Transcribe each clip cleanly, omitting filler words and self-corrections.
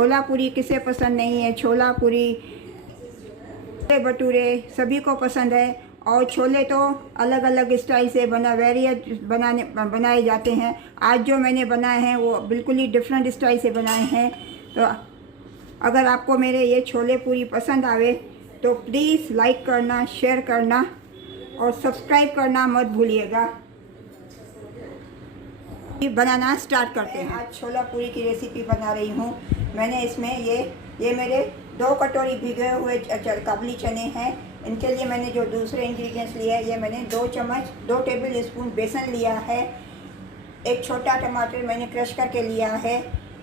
छोला पूरी किसे पसंद नहीं है। छोला पूरी, भटूरे सभी को पसंद है। और छोले तो अलग अलग स्टाइल से बनाए जाते हैं। आज जो मैंने बनाए हैं वो बिल्कुल ही डिफरेंट स्टाइल से बनाए हैं। तो अगर आपको मेरे ये छोले पूरी पसंद आवे तो प्लीज़ लाइक करना, शेयर करना और सब्सक्राइब करना मत भूलिएगा। बनाना स्टार्ट करते हैं। आज छोला पूरी की रेसिपी बना रही हूँ। मैंने इसमें ये मेरे 2 कटोरी भिगे हुए काबुली चने हैं। इनके लिए मैंने जो दूसरे इंग्रेडिएंट्स लिए हैं, ये मैंने 2 टेबल स्पून बेसन लिया है। एक छोटा टमाटर मैंने क्रश करके लिया है।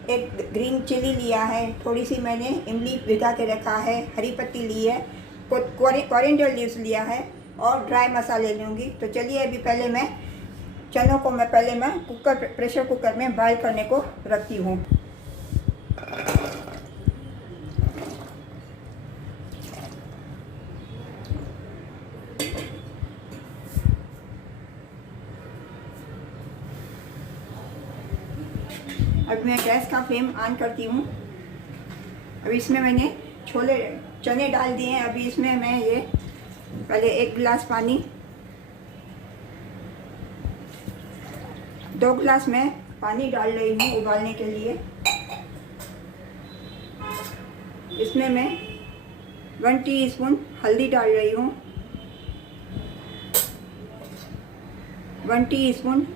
एक ग्रीन चिली लिया है। थोड़ी सी मैंने इमली भिगा के रखा है। हरी पत्ती ली है। कोरिएंडर लीव्स लिया है और ड्राई मसाले लूँगी। तो चलिए अभी चनों को मैं प्रेशर कुकर में बॉयल करने को रखती हूँ। अब मैं गैस का फ्लेम ऑन करती हूँ। अब इसमें मैंने चने डाल दिए हैं। अभी इसमें मैं ये पहले 1 गिलास पानी, 2 गिलास में पानी डाल रही हूँ उबालने के लिए। इसमें मैं 1 टीस्पून हल्दी डाल रही हूँ, 1 टीस्पून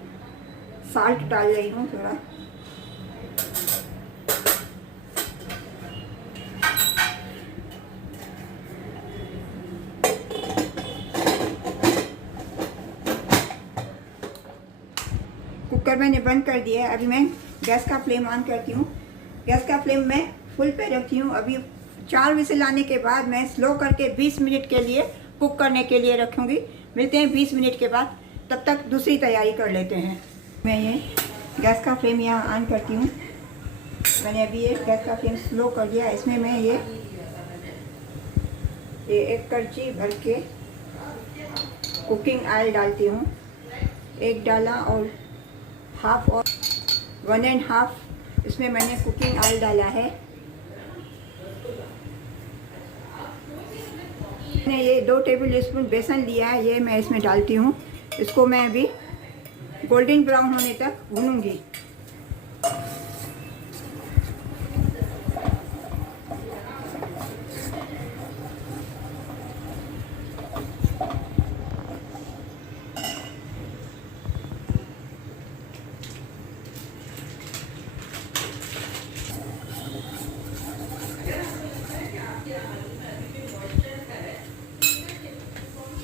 साल्ट डाल रही हूँ थोड़ा। कुकर मैंने बंद कर दिया है। अभी मैं गैस का फ्लेम ऑन करती हूँ। गैस का फ्लेम मैं फुल पे रखती हूँ। अभी 4 विसिल आने के बाद मैं स्लो करके 20 मिनट के लिए कुक करने के लिए रखूँगी। मिलते हैं 20 मिनट के बाद। तब तक दूसरी तैयारी कर लेते हैं। मैं ये गैस का फ्लेम यहाँ ऑन करती हूँ। मैंने अभी ये गैस का फ्लेम स्लो कर दिया। इसमें मैं ये 1 कड़छी भर के कुकिंग ऑयल डालती हूँ। 1 डाला और हाफ और 1 एंड हाफ इसमें मैंने कुकिंग ऑयल डाला है। मैंने ये 2 टेबल स्पून बेसन लिया है, ये मैं इसमें डालती हूँ। इसको मैं अभी गोल्डन ब्राउन होने तक भूनूंगी।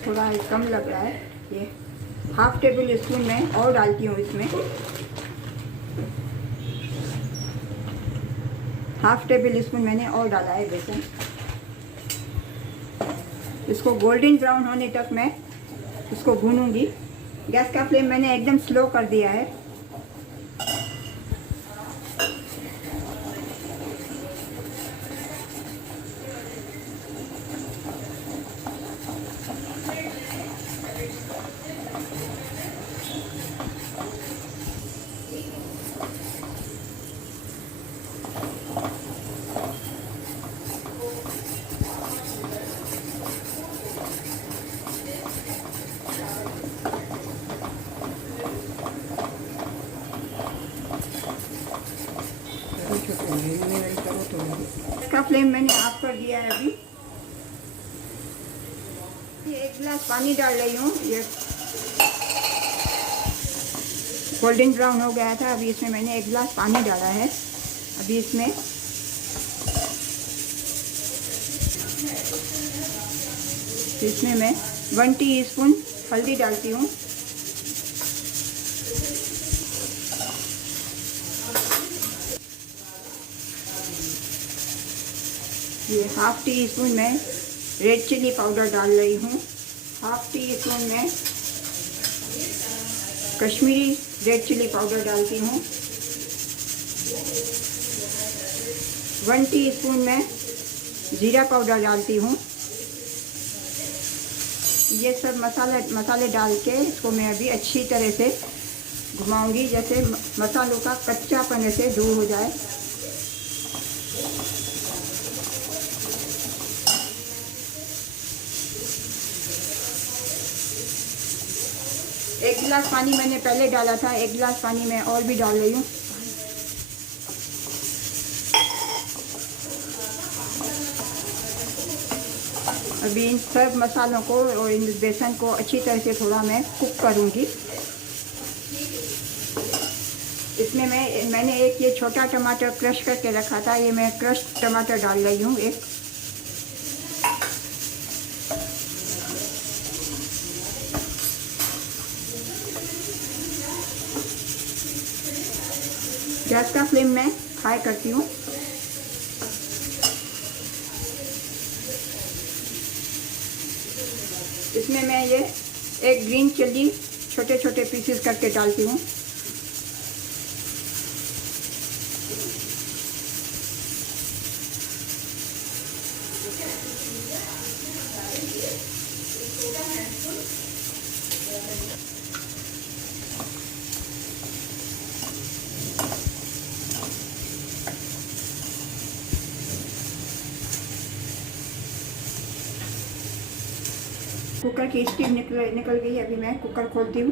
थोड़ा कम लग रहा है। ये हाफ टेबल स्पून मैं और डालती हूँ इसमें। हाफ टेबल स्पून मैंने और डाला है बेसन। इसको गोल्डन ब्राउन होने तक मैं इसको भूनूंगी। गैस का फ्लेम मैंने एकदम स्लो कर दिया है। इसका फ्लेम मैंने ऑफ कर दिया है। अभी ये 1 गिलास पानी डाल रही हूँ। ये गोल्डन ब्राउन हो गया था। अभी इसमें मैंने 1 गिलास पानी डाला है। अभी इसमें मैं 1 टीस्पून हल्दी डालती हूँ। ये हाफ टी स्पून मैं रेड चिली पाउडर डाल रही हूँ। हाफ टी स्पून मैं कश्मीरी रेड चिली पाउडर डालती हूँ। 1 टीस्पून मैं जीरा पाउडर डालती हूँ। ये सब मसाले डाल के इसको मैं अभी अच्छी तरह से घुमाऊंगी, जैसे मसालों का कच्चापन ऐसे दूर हो जाए। 1 गिलास पानी मैंने पहले डाला था, 1 गिलास पानी मैं और भी डाल रही हूँ। अभी इन सब मसालों को और इन बेसन को अच्छी तरह से थोड़ा मैं कुक करूँगी। इसमें मैंने एक ये छोटा टमाटर क्रश करके रखा था, ये मैं क्रश टमाटर डाल रही हूँ एक। गैस का फ्लेम मैं हाई करती हूँ। इसमें मैं ये एक ग्रीन चिल्ली छोटे छोटे पीसेस करके डालती हूँ। कुकर की स्टीम निकल गई। अभी मैं कुकर खोलती हूँ।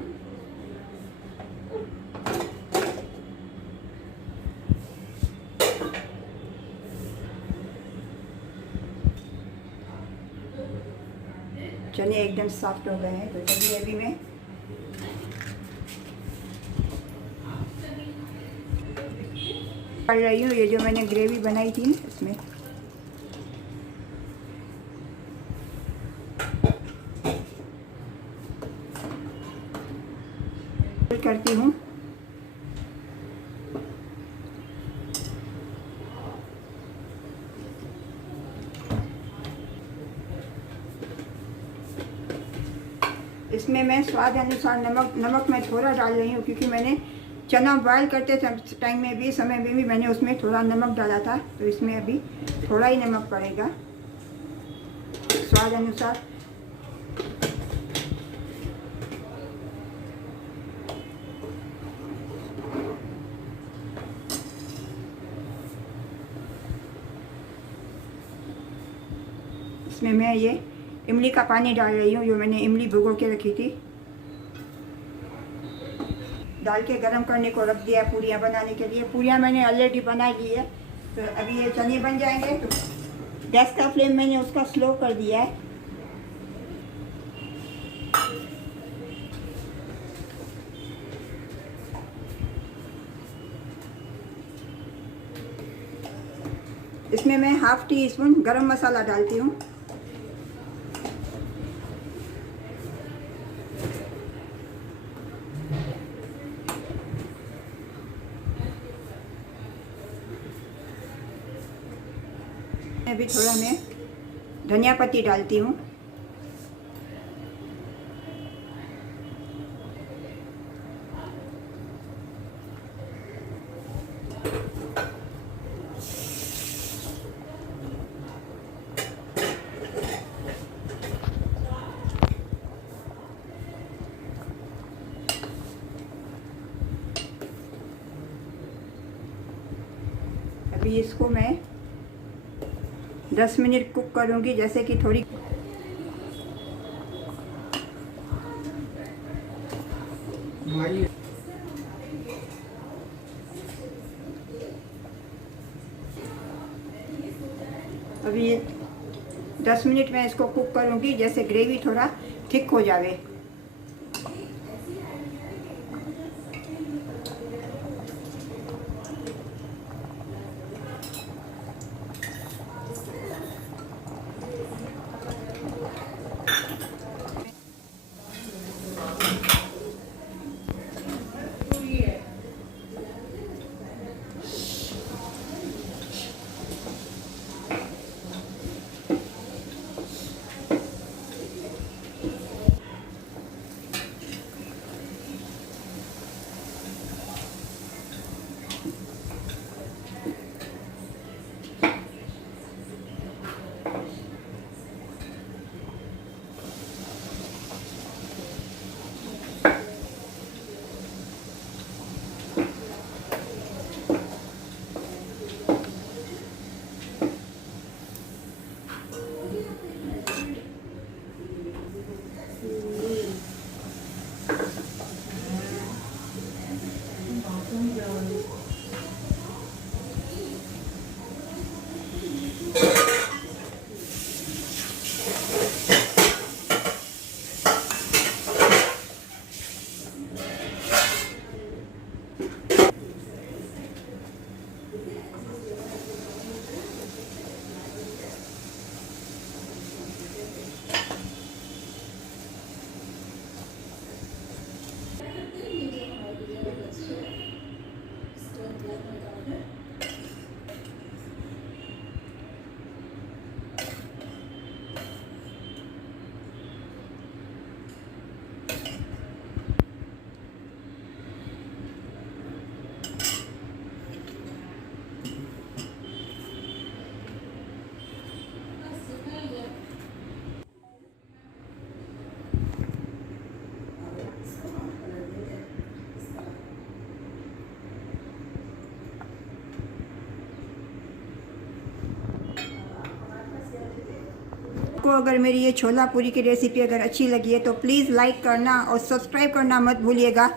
चने एकदम सॉफ्ट हो गए हैं, तो चलिए अभी मैं डाल रही हूँ ये जो मैंने ग्रेवी बनाई थी इसमें। करती हूँ। इसमें मैं स्वाद अनुसार नमक मैं थोड़ा डाल रही हूँ, क्योंकि मैंने चना बॉयल करते टाइम में भी समय में भी मैंने उसमें थोड़ा नमक डाला था, तो इसमें अभी थोड़ा ही नमक पड़ेगा स्वाद अनुसार। इसमें मैं ये इमली का पानी डाल रही हूँ, जो मैंने इमली भिगो के रखी थी। डाल के गरम करने को रख दिया पूरियाँ बनाने के लिए। पूरियाँ मैंने ऑलरेडी बना ली है, तो अभी ये चने बन जाएंगे। तो गैस का फ्लेम मैंने उसका स्लो कर दिया है। इसमें मैं ½ टीस्पून गरम मसाला डालती हूँ। अभी थोड़ा मैं धनिया पत्ती डालती हूँ। अभी इसको मैं 10 मिनट कुक करूँगी, जैसे कि थोड़ी अभी 10 मिनट में इसको कुक करूँगी, जैसे ग्रेवी थोड़ा थिक हो जावे। आपको अगर मेरी ये छोला पूरी की रेसिपी अगर अच्छी लगी है तो प्लीज़ लाइक करना और सब्सक्राइब करना मत भूलिएगा।